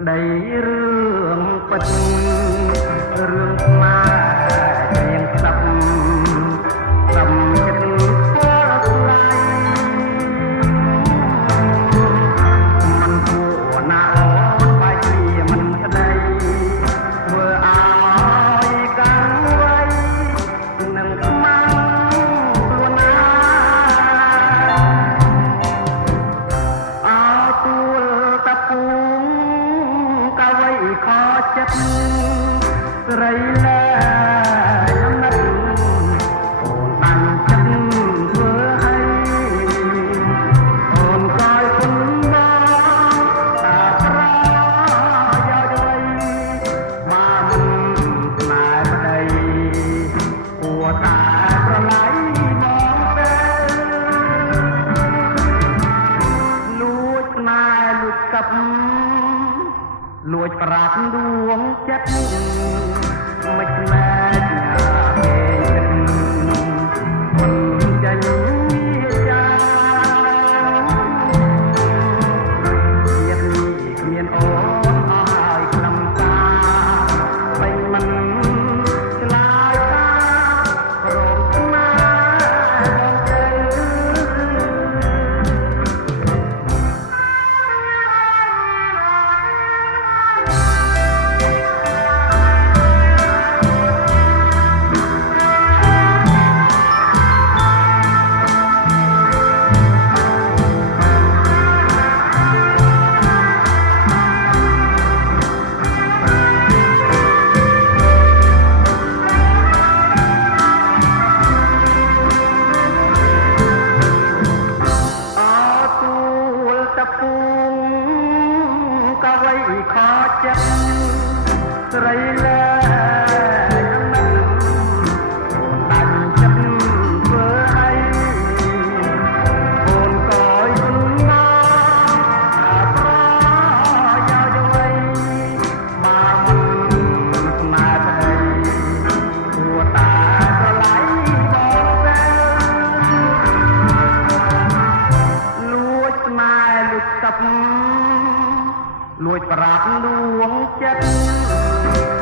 ក្តីរឿងពិតរឿងស្នេហ៍ជាងសឹកសំចិត្តពលថ្លៃមិនគួរណាអូនបែកគ្នាមិនក្តីធ្វើឲ្យកាំងໄວនឹងស្មានខ្លួនណាទួលតាពូងកៅៃខចិត្តស្រីលែងណាត់អូនបានចិត្តធ្វើឲ្យអូនក៏គុំមកតាប្រយោជន៍អ្វីបានស្នេហ៍ប្តីគួរតែប្រឡ័យមកទេលួចស្នេហ៍លួចកັບលួចប្រាប់ដួងចិត្តមិនខ្លាចណាគេមិនចាញ់ចាជាតិនេះគ្មានអូនអស់ហើយខ្លឹមសារពេញមិនឆ្លើយការរងស្នេហ៍បងទៅពូងកៅៃខចិត្តស្រីលែងណាត់អូនដាច់ចិត្តធ្វើឲ្យអូនក៏យល់មកប្រយោជន៍អ្វីបានស្នេហ៍ប្តីគួរតែស្រឡាញ់បងទេលួចស្នេហ៍លួចកັບលួចប្រាប់ដួងចិត្ត